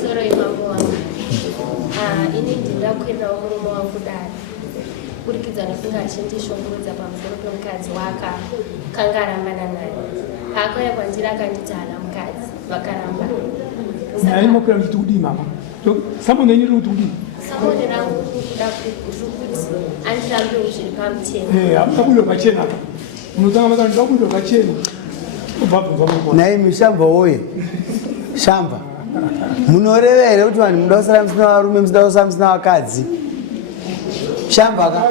Soro imambo wangu. Ini ndindakwenda murume wangu dare. Kurikidza nekunge achindishongurudza pamusoro pemukadzi wakanga arambana naye. Paakauya kwandiri akanditi hana mukadzi, vakaramba. Naimokwira kuti kudii mama? Samone ini kuti kudii? Samone rangu kuda kuti andirambewo zviri pamutemo. Hamuna pachena. Munotanga mazana ndakubudwa pachena. Naye mishamba woye. Shamba. Munorevera kuti vanhu muda kusara musina varume musina kusara musina vakadzi. Shamba ka.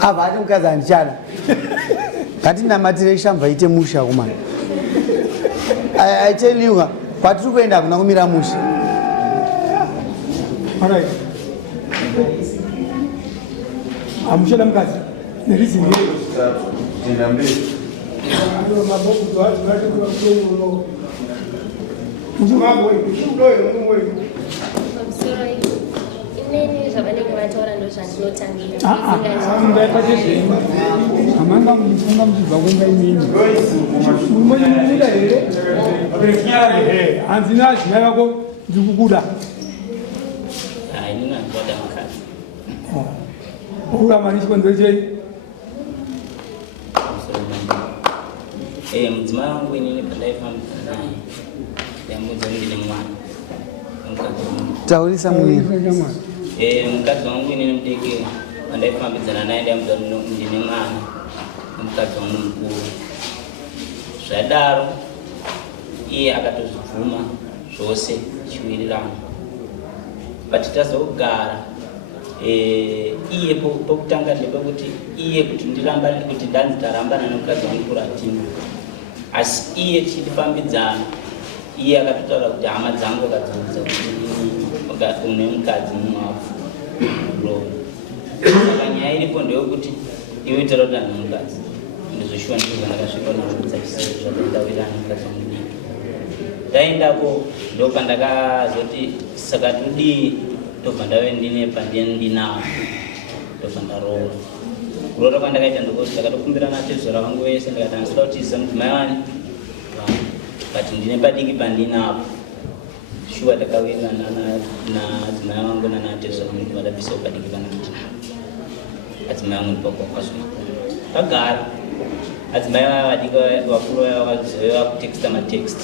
Ava ati mukadzi andichada. Ngatinamatire shamba ite musha kumana. I tell you, kwatiri kuenda kuna kumira musha. Alright. Amushela mkazi. Nerizi mbili. Jina mbili. Ndio mabovu tu watu watu kwa mdomo. Mzungu wewe. Pamusoro inini zvavanenge vataura ndo zvandinotangira. Amanga mfunga mzibva kwenga imini. Mumwe muda here. Anzina china yako ndikukuda. Inina ndoda mkazi. Ura manishi kwendeje. Mdzimai wangu inini pandaifamba naye. Yamudza ndine mwana. Taurisa mwiri. Mukadzi wangu inini mudiki pandaifambidzana naye ndamudza ndine mwana. Mukadzi wangu mukuru. Zvadaro iye akatozvibvuma zvose chiwirirano. Patitazogara iye pokutanga ndepekuti iye kuti ndanzi tarambana nomukadzi wangu kuratima. Asi iye tichifambidzana iye akatotaura kuti hama dzangu akadzoudza kuti une mukadzi mumwafu. Saka nyaya iripo ndeyekuti iwe taura kuti ane mukadzi. Ndizoshuva ndizvo ndakasvika naudza chisiro zvakandawirana mukadzi wangu diki. Ndaendapo ndopandakazoti saka tudii tobva ndave ndine pandinawo tobva ndaroora. Kuroora kwandakaita ndokuti ndakatokumbirana tezora vangu vese ndikati ndinoda kuti isa mudzimai wani kati ndine padiki pandinapo. Shuwa takawirirana nadzimai vangu nanatezora vangu vadabisawo padiki pandinapo. Adzimai vangu ndipakwakazvona kagara adzimai vaya vadiki vakuru vaya vazoiva kutexta matext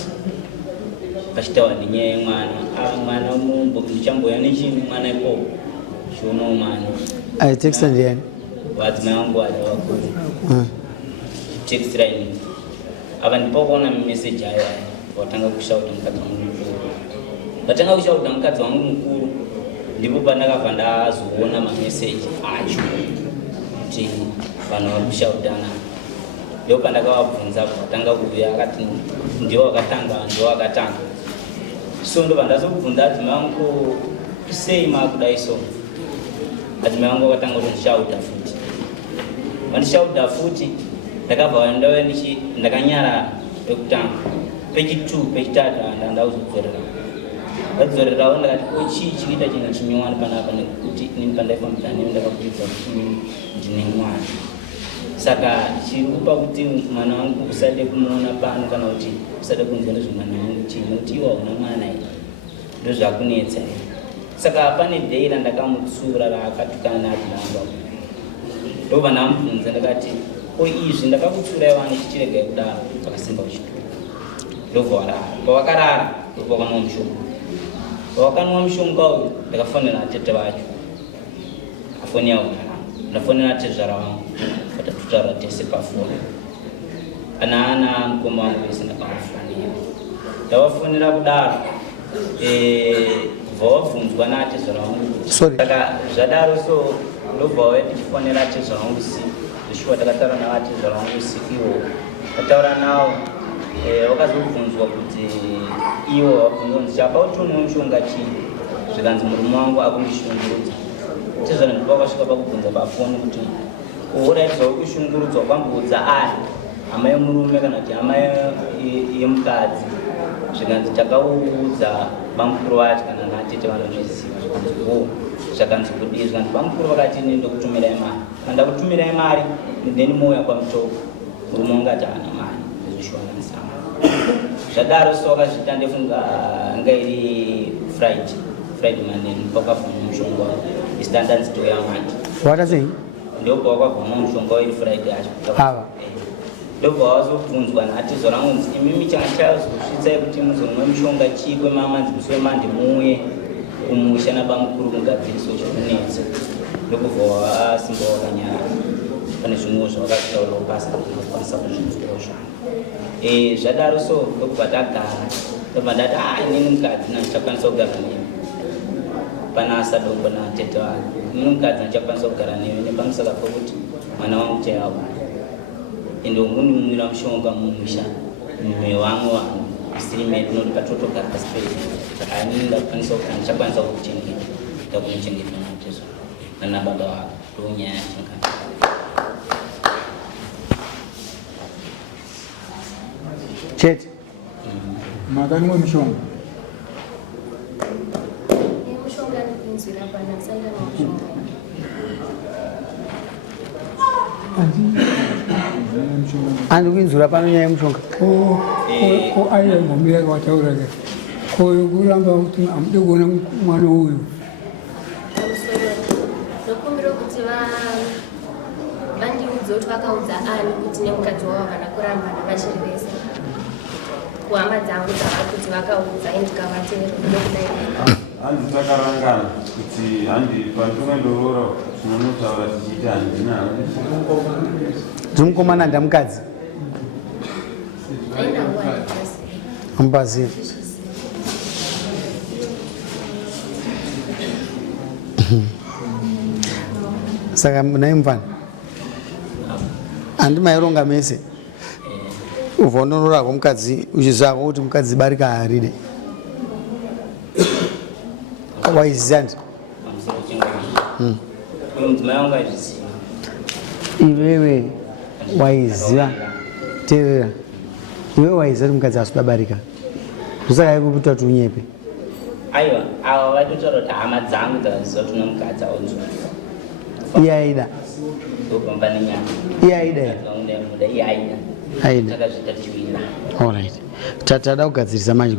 vachitaura nenyaya yemwana. Mwana ndichamboya nechini mwana ipopo chionawo mwana Texta ndiani? vadzimai vangu vada vakuru text line ava ndipokuona meseji ayo watanga kushauta mukadzi wangu mukuru. Vatanga kushauta mukadzi wangu mukuru ndipo pandakabva ndazoona mameseji acho kuti vanhu vari kushautana. Ndipo pandakavabvunza vatanga kuuya akati ndiwo wakatanga. So ndo vandazobvunza adzimai vangu sei makudai so. Adzimai vangu vakatanga kutondishauta futi. Vandishauta futi ndakabva ndakanyarara pekutanga. Pechi 2 pechitatu ndauzodzorera. Ndadzorerawo ndakati chii chikuita chinhu chinyowani panapa nekuti inini pandaifambidzana nemi ndakakuridza kuti ndine mwana. Saka chirikupa kuti mwana wangu usade kumuona pano kana kuti usade kunzwa nezvemwana wangu chii nokuti iwe hauna mwana ere ndozvakunetsa ere. Saka pane dhei randakamutsura raakatukana naadzimai vangu. Ndobva ndamubvunza ndakati izvi ndakakutsurai wani chichiregai kudaro pakasimba kuchitoro. Ndobva warara. Pavakarara ndobva vakanwa mushonga. Pavakanwa mushonga uyu ndakafonera atete vacho. Afoni yavo ndafonera tezvara wangu. Tataura tese pafoni. Ana mukoma wangu vese ndakavafonera. Ndavafonera kudaro kubva wabvunzwa naatezvara wangu. Saka zvadaro so ndobva wauya tichifonera atezvara wangu usiku. Ndoshuva takataura navatezvara wangu usiku iwo. Tataura navo wakazobvunzwa kuti iwo wabvunzwa kuti chapa utonewo mushonga chii. Zvikanzi murume wangu akundishungurudza. Tezvara ndipo wakasvika pakubvunza pafoni kuti uraidzwa kushungurudzwa kwamboudza ari hama yemurume kana kuti hama yemukadzi zvikanzi takauudza bamukuru vacho kana natete vanozviziva zvikanzi zvakanzi kudii zvikanzi bamukuru vakati ndokutumirai mari kanda kutumirai mari then mouya kwamutoko murume ungati haana mari zvishuwananisa zvadaro so vakazvita ndefunga ngairi friday maneni pakabvuma mushonga istandard store yamanje watasei ndobva wakabvuma mushonga wairi friday ava ndobva wazobvunzwa natizo rangunzi imimi changa chazosvitsai kuti muzomwe mushonga chikwe mamanzi muswe mandi muuye kumusha nabamukuru mugadziriso chikunetsa ndokubva wasimba wakanyara pane zvimwewo zvavakataura basa kukwanisa kuzvizvozvo zvadaro so ndokubva tagara ndobva ndati inini mukadzi nandichakwanisa kugara nemi pana asadoko natete wake inini mukadzi nandichakwanisa kugara nemi nepamusaka pokuti mwana wangu chayavo ende ungunimwira mushonga mumusha mumwe wamwe vanhu isiri medu noti patotogara pasi pedu saka inini ndakwanisa kuti ndichakwanisa kukuchengeta ndakumuchengeta natizvo nana baba wako ndonyaya yachingana chete makanimwe mushonga mushonga ndinzwira pana kusangana mushonga andi kuinzura pano nyaya yemushonga ko aiye mbomira kwataurake kuramba kuti amude kuona mwana uyu ndokumbira kuti vandiudze kuti vakaudza ani kuti nemukadzi wavo vana kurambana vachiri vese kuhama dzangu dzava kuti vakaudza indikavateera ndokudai handi takarangana kuti handi pandinondorora tinonotaura tichiita handina dzimukomana ndamukadzi aina nguva yapasi amubaziva saka naimufana handi maironga mese ubva unonorako mukadzi uchizvako kuti mukadzi barika haride waiziva ndi iwewe waiziva teerera iwewe waiziva kuti mukadzi asikudabarika ndosaka ikukuti kuti unyepe aiwa ava vaitotaura kuti hama dzangu dzakaziva kuti unomukadzi aunzwa iye aida ndobva nenyama iye aida iye aida aida takazvita tichiwira alright tada kugadzirisa manje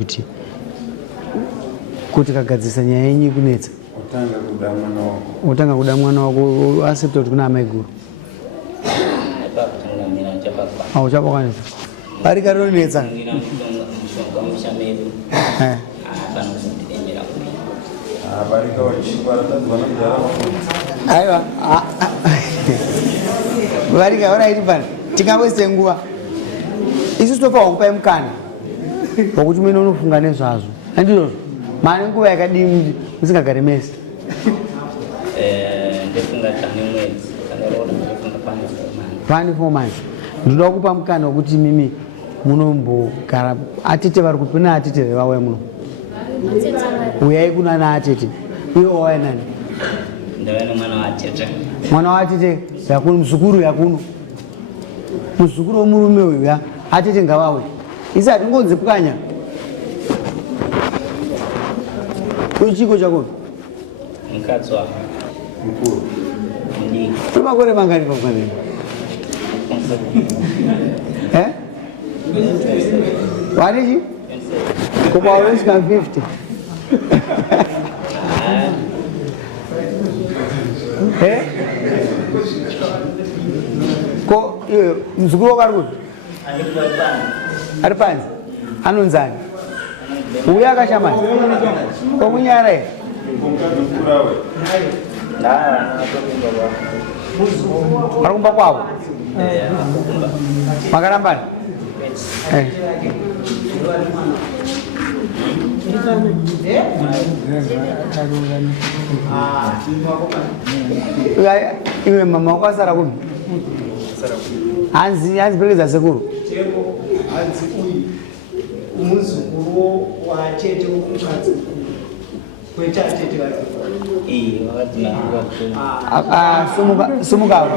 kuti kagadzirisa nyaya yenyu kunetsa utanga kuda mwana wako asepta kuti kuna amai guru auchapakwanisa barika rinonetsa aiwa barika oraiti pana tingamboise nguva isusu tofawa kupai mukana wakuti muine unofunga nezvazvo handizvozvo mane nguva yakadii musingagari mese ndefunga tane mwedzi kanaroda ndefunga pane 4 months ndoda kupa mukana wekuti mimi munombogara atete vari kupi naatete vevauya muno uyai kuna naatete uye wauya nani ndauya nemwana waatete mwana waatete yakuno muzukuru yakuno muzukuru womurume uyu atete ngavawe isi hatingonzi pwanya kuchiko chako mukadzi wako mukuru mudiki uri makore mangani pakwanini wanichi kubaulesika 50 ko iwe mzukuru wako ari kuti ari panzi anonzani uye akashamani komunyara here ari kumba kwavo makarambani iwe mama wakasara kumi hanzi perekeza sekuru umuzukuru watete womukadzi wetatete sumuka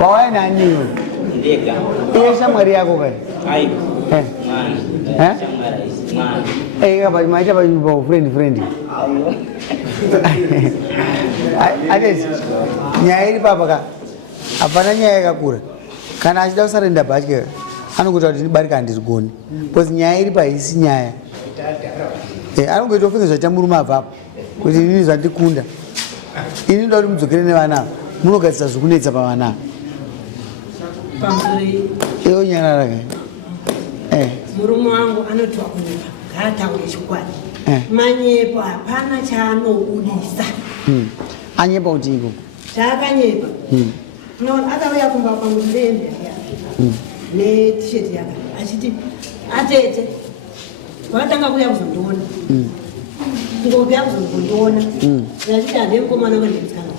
wawaya nani iwe ndega. Iye shamwari yako kai. Ai. Mwana. Shamwari isi. Mwana. Kapa maita pa friend. Atete nyaya iri papa ka hapana nyaya yakakura kana achida kusarenda bhatya anokuita kuti ndibarika handirigoni because nyaya iri paisi nyaya anongoita kufinga zvaita murume abvapo kuti inini zvandikunda ini ndoda kuti mudzokere nevana munogadzisa zvikunetsa pavana iwo nyarara kai murume wangu anotiwa kunyepa ngaataure chikwadi manyepo hapana chaanobudisa anyepa kuti iko chaakanyepa unoona akauya kumba kwangu ndembe netisheti yaka achiti atete wakatanga kuya kuzondiona ngopi yakuzondiona achiti handei mukomana wendemutanga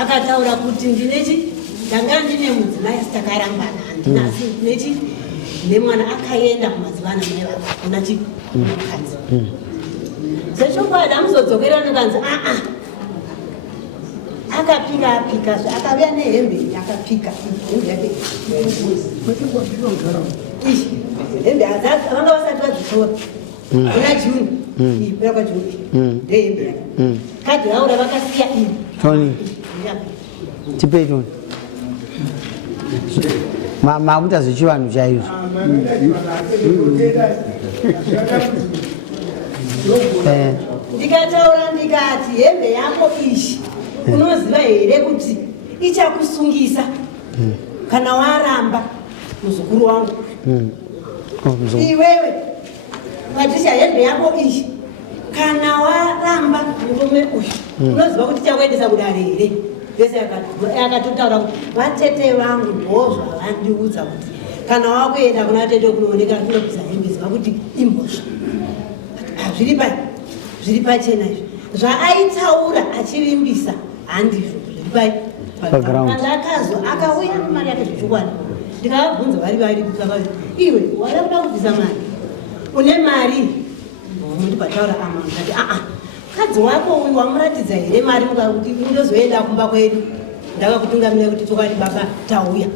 akataura kuti ndinechi ndanga ndine mudzimai asitakarambana handinasi ndinechi nemwana akaenda kumadzivana mai vako kuna chikadzi sechokwadi amuzodzokera nokanzi akapika akauya nehembe yakapika hembe yake hembe vanga vasati vadzitora kuna juni pera kwajuni ndehembe yake kadhi raura vakasiya Tony tipei Tony makuita zvechivanhu chaizvo ndikataura ndikati hembe yako ishi unoziva here kuti ichakusungisa kana waramba muzukuru wangu iwewe patisha hembe yako ishi kana waramba murume uyu unoziva kuti chakuendesa kudare here vese akatotaura kuti vatete vangu ndo zvavandiudza kuti kana wakuenda kuna tete kunooneka kunobvisa hembe ziva kuti imbozva zviri pachena izvo zvaaitaura achivimbisa handizvo zviri pandakazwa akauya nemari yake zvechokwadi ndikavabvunza vari kutsvaka iwe wada kuda kubvisa mari une mari mundipataura amangati mukadzi wako uyu wamuratidza here mari mukakuti unozoenda kumba kwedu ndakakutungamira kuti chokwadi baba tauya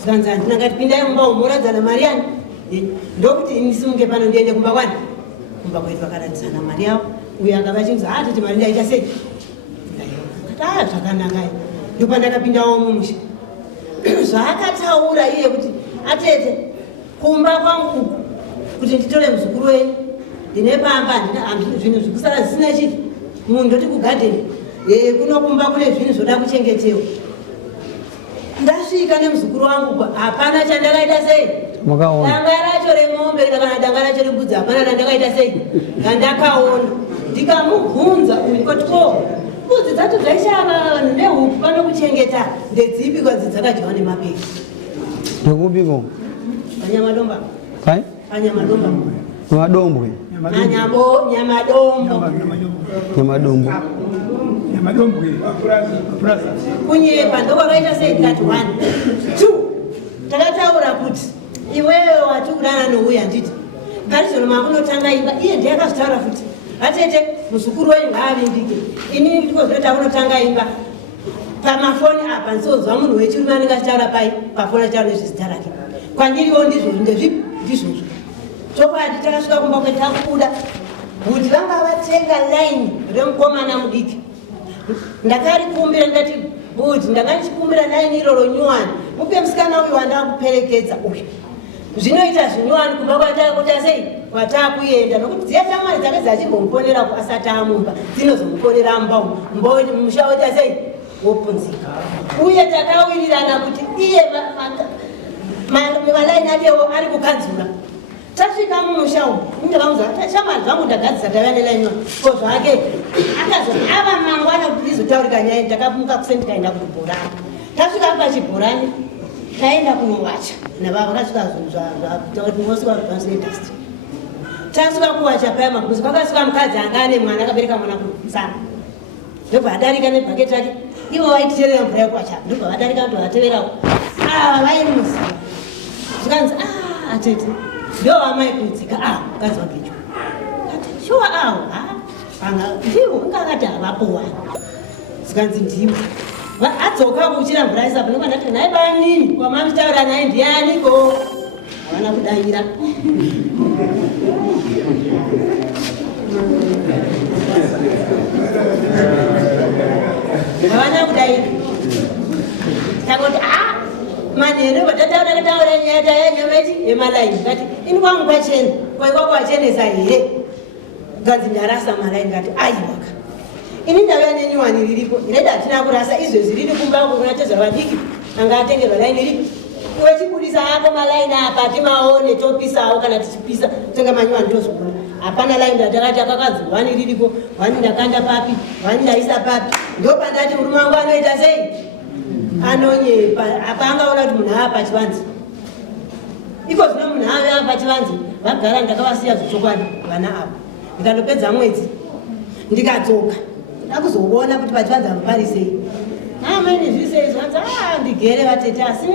zikanzi handina ngati pindai mumba umuradzana mari yani ndokuti inisimuke pano ndiende kumba kwani kumba kwedu vakaradzana mari yavo uyu akava chinza atoti mari ndaita sei zvakanaka ndopandakapindawo mumusha zvaakataura iye kuti atete kumba kwangu kuti nditore muzukuru wenyu ndine pamba zvinhu zvikusara zvisina chiti munhu ndoti kugadheni kunokumba kune zvinhu zvoda kuchengetewa ndasvika nemuzukuru wangu hapana chandakaita sei danga racho remombe kana danga racho rembudzi hapana randakaita sei ndandakaona ndikamubvunza uyu kotiko mbudzi dzacho dzaishava vanhu nehuku pano kuchengeta ndedzipi kwadzi dzakadyiwa nemapeki ndekupiko anyamadomba anyamadomba madombwe nyamadombo kunyepa ndokwakaita sei ndikati 1 2 takataura kuti iwewe wati kudana nouya nditi garizvono makunotanga imba iye ndiyakazvitaura futi atete muzukuru wenyu ngaavimbike inini ndikozvino takunotanga imba pamafoni apa ndisozwa munhu wechirume anenge achitaura pai pafoni achitaura nezvezita rake kwandiriwo ndizvozvo ndezvipi ndizvozvo chokwadi takasvika kumba kwetakubuda kuti vanga vatenga laini remukomana mudiki ndakarikumbira ndati kuti ndanga ndichikumbira laini iroro nyuwani mupe musikana uyu wandakuperekedza uyu zvinoita zvinyuwani kumba kwatakuta sei kwatakuenda nokuti dziya shamwari dzake dzachimbomuponera asati amumba dzinozomuponera musha woita sei wopunzika uye takawirirana kuti iye malaini akewo ari kukadzura tasvika mumusha umu ndavamuza shamwari dzangu ndagadzisa tava nelaini ko zvake akazwa ava mangwana kuti ndizotaurika nyaya ndakamuka kuse ndikaenda kuzvibhorani tasvika pachibhorani taenda kunowacha navava vakasvika zvinosikaaanedasti tasvika kuwacha paya maguzi kwakasvika mukadzi anga ane mwana akabereka mwana kumusana ndobva adarika nebhaketi rake ivo vaititerera mvura yekuwacha ndobva vadarika ndovateverawo vaimuziva zvikanzi atete ndo vamaikudzika mukadzi wakecho ati shuwa awo ndivo ngakati havapowa zikanzi ndivo adzoka kuchira mvura isapo nokandati nai banini wamamitaura naye ndianiko havana kudanyira havana kudanyira takoti manheru vatataura nyaya yanyameti yemalaini kati ini kwangu kwachena kwaikwachenesa here ganzi ndarasa malaini kati aiwaka ini ndauya nenyuwani riripo iraida hatina kurasa izvezvi riri kumbangu kunatezva vadiki anga atenge malaini ripi wechibudisa ako malaini apa timaone topisawo kana tichipisa totenga manyuwani tozogona hapana laini ndatakati akakazi wani riripo wani ndakanda papi wani ndaisa papi ndopandati murume wangu anoita sei anonyepa apa angaona kuti munhu ava pachivanze iko zvino munhu ava pachivanze vagara ndakavasiya zvechokwadi vana avo ndikandopedza mwedzi ndikadzoka ndakuzoona kuti pachivanze amuparisei amene zvisei zvanzi ndigere vatete asi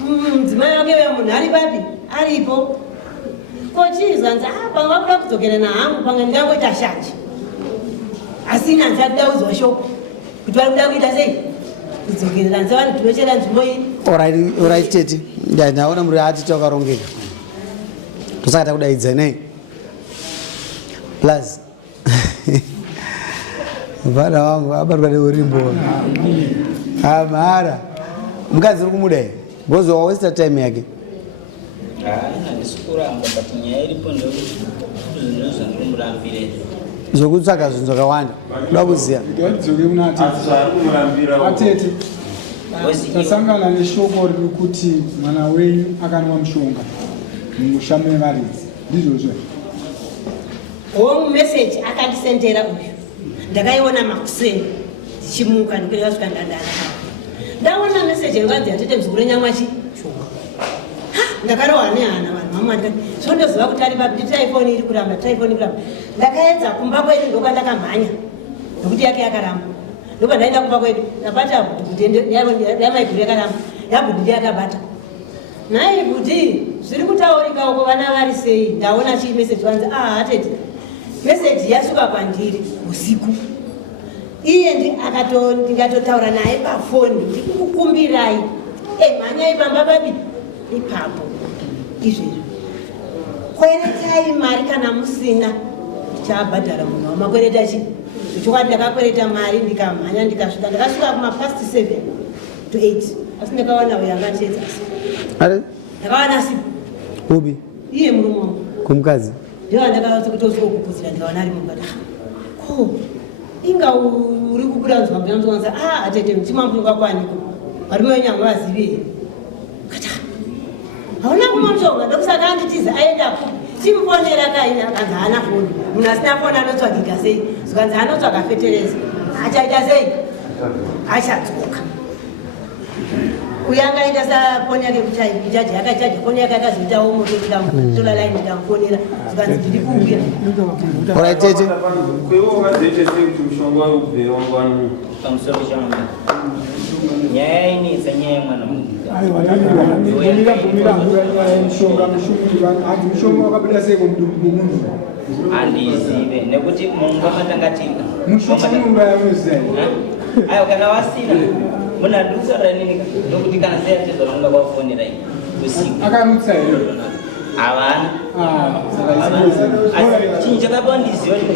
mudzimai wake vemunhu ari papi aripo kochizvanzi panga kuda kudzokera nahangu panga ndingangoita shanje asi nanzi akuda kuzwa shoko kuti vari kuda kuita sei kudzokerera nze vanhu tinochera nzvimbo iyi orit tete ndaona muri ati takarongeka tosaka takudaidza nei plus vana vangu abatwa neurimbo amhara mukadzi uri kumudai ngozi wawesta time yake handisi kuramba but nyaya iripo ndozvinhu zvandimurambire zokutsvaga zvinhu zvakawanda kuda kuziva atete tasangana neshoko riri kuti mwana wenyu akanwa mushonga mumusha mevaridzi ndizvozvo home message akandisendera uyu ndakaiona makuseni ndichimuka ndikuenda svika ndadana ndaona message inganzi atete muzukuru nyamwachi shonga ndakarohwa nehana vanhu vamwe ndikati so ndoziva kuti ari papi nditaifoni iri kuramba ndakaedza kumba kwedu ndoka ndakamhanya nokuti yake yakaramba ndoka ndaenda kumba kwedu ndabata bhudhi yamaibhudhi yakaramba yabhudhi yakabata nai bhudhi zviri kutaurika uko vana vari sei ndaona chii message wanzi atete message yasvika kwandiri usiku iye ndingatotaura naye pafoni ndikukumbirai mhanyai pamba papi ipapo izvezvo kweretai mari kana musina chabhadhara munhu wamakwereta chi zvichokwadi ndakakwereta mari ndikamhanya ndikasvika ndakasvika kumapast 7 to 8 asi ndakawana uyo angatedza ndakawana sipo ubi iye murume wangu kumukadzi ndiwo ndakatozwa kukuzira ndikawana ari mungada ko inga uri kubuda nzwambanzwanza atete mtima mpunga kwaniko varume wenyama vazive kata hauna kumwa mushonga ndokusaka anditiza aendapo timufonera kaina akanzi haana foni munhu asina foni anotsvagika sei zikanzi anotsvaga fetereza achaita sei achadzoka uyo angaita safoni yake kuchaji akachaja foni yake akazoitawo moto ndikatora laini ndikamufonera zikanzi ndiri kuuya orit tete pamusoro changu nyaya inetsa nyaya yemwana handizive nekuti mumba matangatinga ayo kana wasina munhu andikusaurira ninika nokuti kana seyatezva nonga kwafonera usiku havana chinhu chakapa ndiziva kuti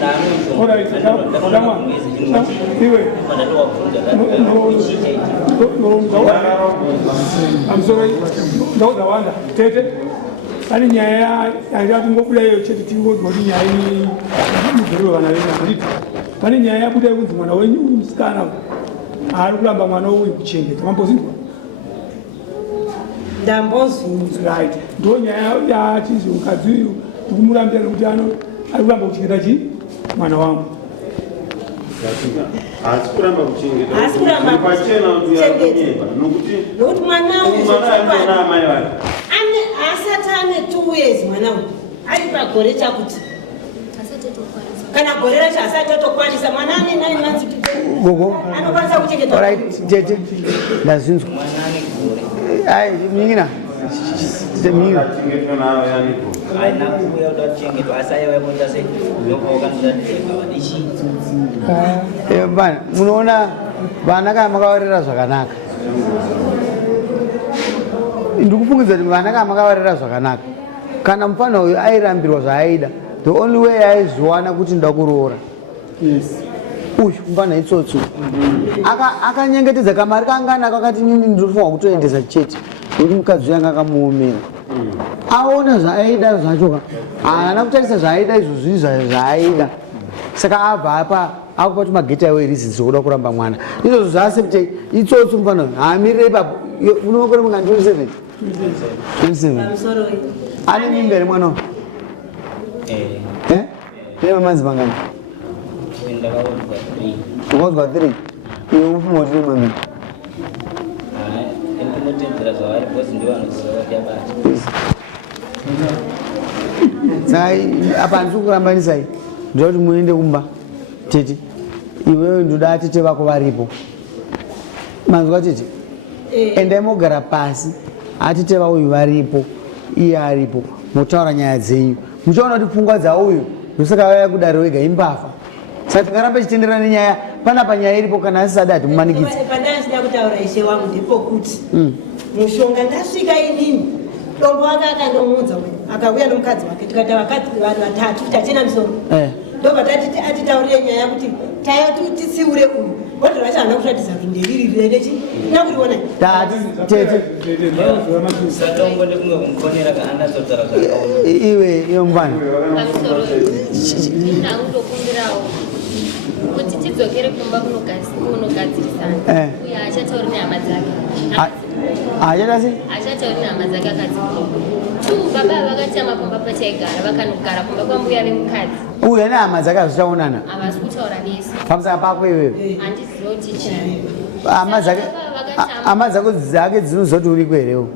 ndawanda tete pane nyaya yatingobuda iyo chete tingodzwa kuti nyaya mugorero vana venyu pane nyaya yabuda yekunzi mwana wenyu musikana ari kuramba mwana uyu kuchengeta mambozindwa ndambozvinzwa ndo nyaya yatizi mukadzi uyu ndikumurambira nekuti ari kuramba kuchengeta chii mwana wangu asi kuramba kuchengeta nokuti mwana uamai vake asati ane 2 years mwana uyu ari pagore chakuti kana gore racho asati atokwanisa mwana ane 9 months anokwanisa kuchengeta orit tete ndazvinzwa ai mingina haina kuuya kuda kuchengetwa asi aivaikoita sei ndokaukanodateka vadichi bana munoona vana kana makavarera zvakanaka ndikufungidza kuti vana kana makavarera zvakanaka kana mufana uyu airambirwa zvaaida the only way aizowana kuti ndakuroora uyu mufana itsotso akanyengetedza kamari kanganaka akati nini ndinofunga kutoendesa chete kuti mukadzi yanga akamuomera aona zvaaida zvachoka haana kutarisa zvaaida izvozvi zvaaida saka abva apa akupa kuti mageta iwe reasons zvokuda kuramba mwana izvozvo zvaasepte itsotso mufana uyu haamirire ipapo unomakore munga 27 ane mimba ere mwana nemamanzi mangani ukanzwa 3 iwe ufuma kuti nemamini saka apa handisi kurambanisai ndoda kuti muende kumba tete iwewe ndoda atete vako varipo manzwa tete endai mogara pasi atete vauyu varipo iye aripo motaura nyaya dzenyu muchaona kuti pfungwa dzauyu zvisakavaya kudaro wega imbafa saka tingaramba chitenderana nenyaya panapa nyaya iripo kana asisada hati mumanikidzi pandasida kutaura ishe wangu ndepokuti mushonga ndasvika inini dombo wake akandomuudza akauya nomukadzi wake tikata vanhu vatatu kuti hatina misoro ndobva atitaurire nyaya kuti tisiure uyu vodhi vacho hana kuratidza kuti nderiri rechi nakuriona iwe mufana ndinangutokumbirawo kuti tidzokere kumba kunogadzirisana uye achatauri nehama dzake achatauri nehama dzake akadzi baba vakati amapamba pachaigara vakanogara kumba kwambuya vemukadzi uyu ane hama dzake hazvichaonana havasi kutaura vese pamusaka pako iwewe handizivo kuti chii hama dzake dzinozoti uri kwerewo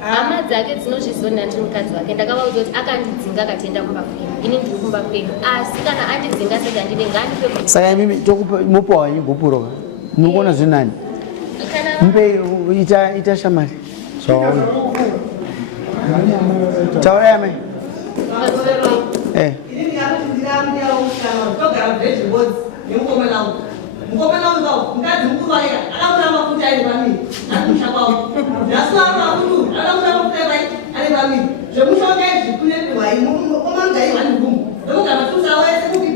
hama dzake dzinozvizonera ndiri mukadzi wake ndakavaudza kuti akandidzinga akatienda kumba kwenu ini ndiri kumba kwenu asi kana andidzinga sati handide ngaandipe saka imimi mupa wanyu gopuro mukuona zvinani mupe ita shamari zvawaona taurai amai mukomana uyu mukadzi mukuru waika akaura mafuta ari pamiri akumusha kwavo ndasuvara mafutu akaura mafuta ari pamiri zvemushonga izvi kunepiwai mukomanogairwani gumu ndokuga matusa wese kuti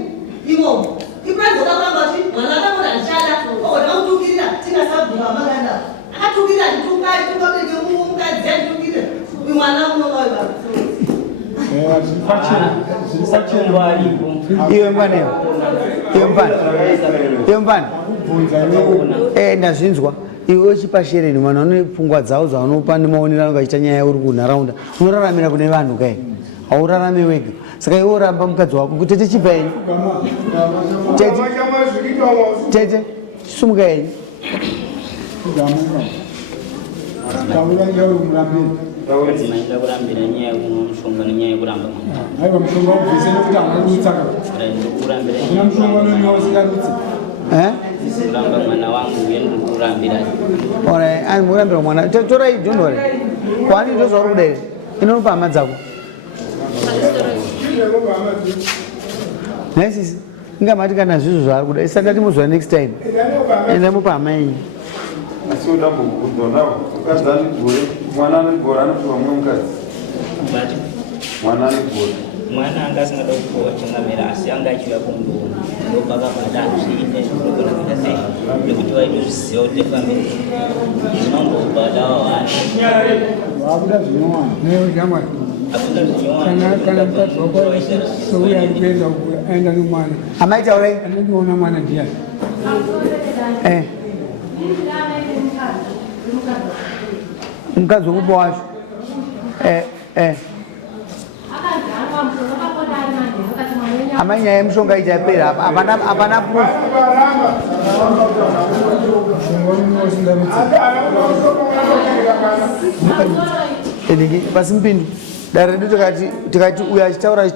imomo ikwenzi kakuramba kuti mwana akakona achada ogona kutukirira tingasabvuma maganda akatukirira titukabereke mukadzi yatitukirira uyu mwana unovaivaa iwe mfaneyo iwe mfana ndazvinzwa iwe uchipashereni mwana une pfungwa dzavo dzaunopa nemaonero anenge achiita nyaya uri kunharaunda unoraramira kune vanhu kai haurarame wega saka iwe uramba mukadzi wako kuti tete chipa yenyu tete chisumuka yenyu maenda kurambira nyaya yekumwa mushonga nenyaya yekuramba aiwa mushonga ubvise nekuti hamurutsaka hakuna mushonga unoniwa usingarutsi kuramba mwana wangu uye ndikurambira murambira mwana torai dhondore kwani ndo zvauri kudai inonopa hama dzako naisisi ingamati kana zvizvo zvaari kuda isati timuzwa next time enda mupa hama yenyu asi udambokudzonawo mukadzi ane gore mwana ane gore anopiwa mumwe mukadzi mwana ane gore mwana anga asingada kupiwa chingamera asi anga achiuya kundoona ndopakabhata hazviine zvinogona kuita sei nekuti vaitozviziva kuti famili zvinongobhatawo hani wakuda zvinowani neoshamwari kana mukadzi wako souya ari kuenda aenda nemwana amaitaurai anondiona mwana ndiani mukadzi wokupa wacho amai nyaya yemushonga ichapera hapana proof pasi mupindu dare redu tikati uyo achitaura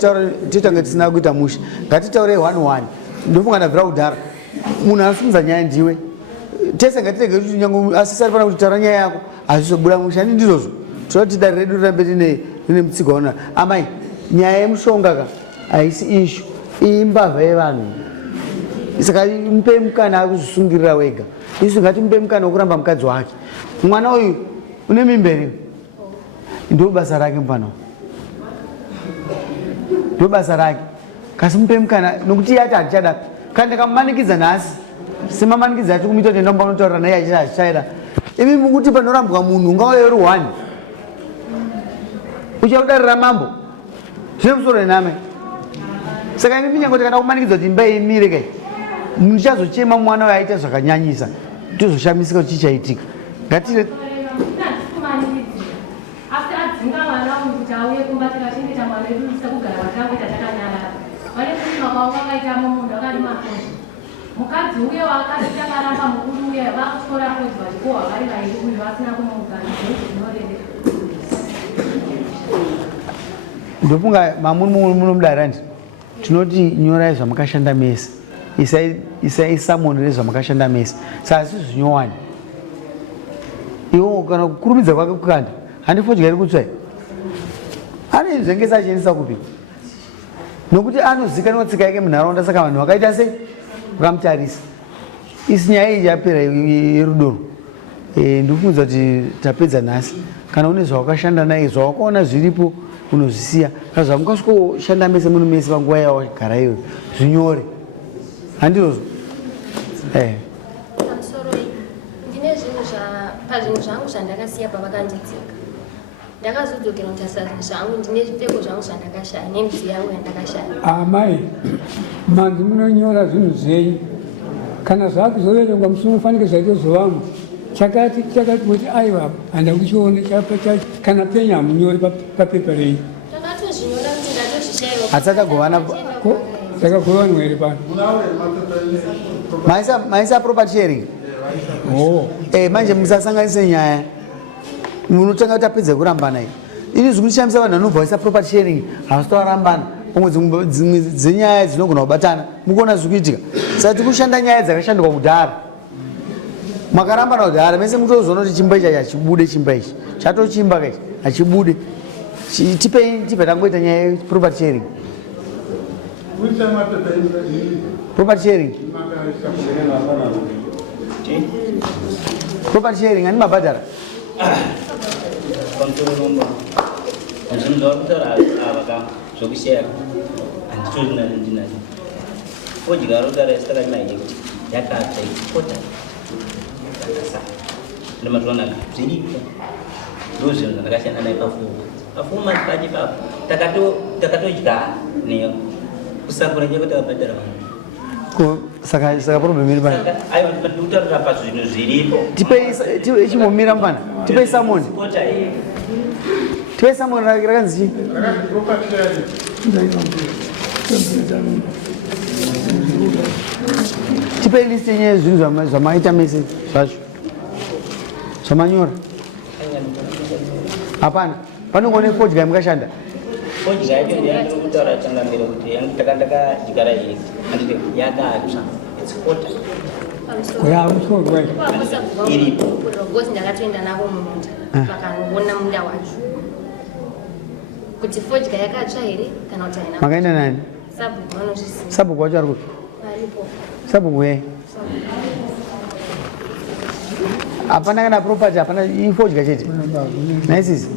titange tisina kuita musha ngatitaurei 1-1 ndofunga ndabvira kudhara munhu anosimudza nyaya ndiwe tese ngatirege kuti nyange asisari pana kuti taura nyaya yako hazvizobuda mushani ndizvozvo toda kuti dare redu rirambe rine mutsiga waona amai nyaya yemushonga ka haisi ishu iyi mbavha yevanhu saka mpe mukana akuzvisungirira wega. Isu ngatimpe mukana wokuramba mukadzi wake. Mwana uyu une mimba ere? Ndo basa rake mpano. Ndo basa rake. Kasi mpe mukana nokuti yati achada. Kana kamanikidza nhasi. Semamanikidza ati kumita kuti ndamba unotaura naye achichaira. Imi mukuti panorambwa munhu ngauye uri 1. Uchakudarira mambo. Zvine musoro nename. Saka imi nyangoti kana kumanikidza kuti imba imire kai. Muchazochema mwana waita zvakanyanyisa. Tozoshamisika kuti chichaitika. Ngatire mukadzi uye wakati takaramba mukuru uye vakutora kwedzi vachikohwa vari vairi uyu vasina kumugadzinorereka ndofunga mamuni munomudara ndi tinoti nyorai zvamakashanda mese isaisamonere zvamakashanda mese saka sizvinyowani iwo kana kukurumidza kwake kukanda handifodyari kutsvai ane zvengesa achiendesa kupi nokuti anozikanwa tsika yake munharaunda saka vanhu vakaita sei vakamutarisa isi nyaya iyi yapera yerudoro ndikufunza kuti tapedza nhasi kana une zvawakashanda naye zvawakaona zviripo unozvisiya kana zvamukasvikoshanda mese munhu mese panguva yawagara iyo zvinyore handirozvo pamusoro ndine pazvinhu zvangu zvandakasiya pavakandidzika ndakazodzokera kutarisa zvangu ndine zvipfeko zvangu zvandakashaya nemidziyo yangu yandakashaya. Amai manzi munonyora zvinhu zvenyu kana zvakuzoverengwa musunofanikidzwa tozovamo chakati kuti aiva handa kuchiona kana penya hamunyori papepa rei takatozvinyora kuti ndatozvishayiwa hatsatagovana takagovanwa here pano maisa property sharing manje musasanganise nyaya munotanga kuti apedza kurambana iyi ini zvikunishamisa vanhu vanobva vaisa property sharing havasitovarambana pamwe dzimwe dzenyaya dzinogona kubatana mukuona zvikuitika saka tikushanda nyaya dzakashandikwa kudhara makarambana kudhara mese mutozoona kuti chimba ichi hachibude chimba ichi chatochimba kaichi hachibude tipe tangoita nyaya yeproperty sharing property sharing property sharing ani mabhadhara zvinhu zvaurikutaura ava zvokushera handitorina ndinazo fodya rokutaura isitakanyaya kuti yakatsva ikota yakasa ndomatoona zviripo ndo zvinhu zvandakashanda naye pafoma pache papo takatodya neyo kusakura nyekuti akabhadhara vanhu saka problem iri pana aiwa ndikutaurira pazvinhu zviripo ichimomira mupana tipei samoni tipei samoni rakanzi chii tipei list yenyaya zvinhu zvamaita mese zvacho zvamanyora hapana panongone fodya yamukashanda fodya yacho ndiyandikutaura changamire kuti ndakadyara iyi handiti yakatsva itsikota gozi ndakatoenda navo mumunda vakanoona munda wacho kuti fodya yakatsva here kana kuti haina. Makaenda nani? Sabhuku vanozviziva. Sabhuku wacho ari kuti? Varipo. Sabhuku yai? Hapana kana property, hapana ifodya chete. Naisisi?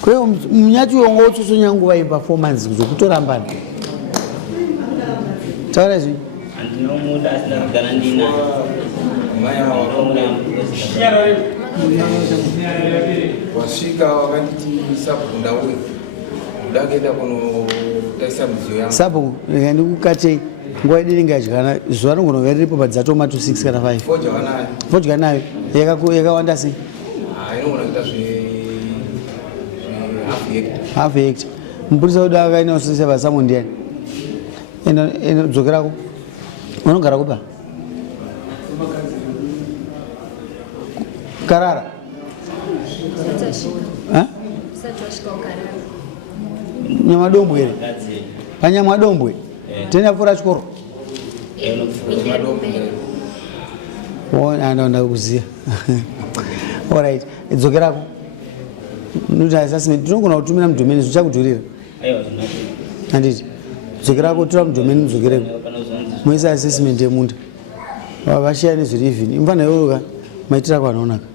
Kwa hiyo mnyati yongo utsusunya nguva yeperformance kuzokutorambana. Taura izvi? Andinomuda asina kugara ndina. Wasvika wakanditi Sabhuku ndauya. Ndakaenda kunotaisa midziyo yangu. Sabhuku ndikukatei nguva idiri ngadyana zuva rinogona riripo padzatoma 26 kana 5. Fodya wanayo. Fodya nayo yakawanda sei? Inogona kuita half hectare. Mupurisa wedu akaina usisa vasamu ndiani? Eno dzokerako. Unogara kupa? Karara. Nyamadombo here. Panyamadombo. Tena fura chikoro. Anda kuziya. All right. Dzokerako. Nuta assessment tinogona kutumira mudomeni zvichakudhurira. handiti dzokerako tora mudomeni mudzokereko moisa assessment yemunda vashaya nezviri even imva naiwoka maitira kwanoonaka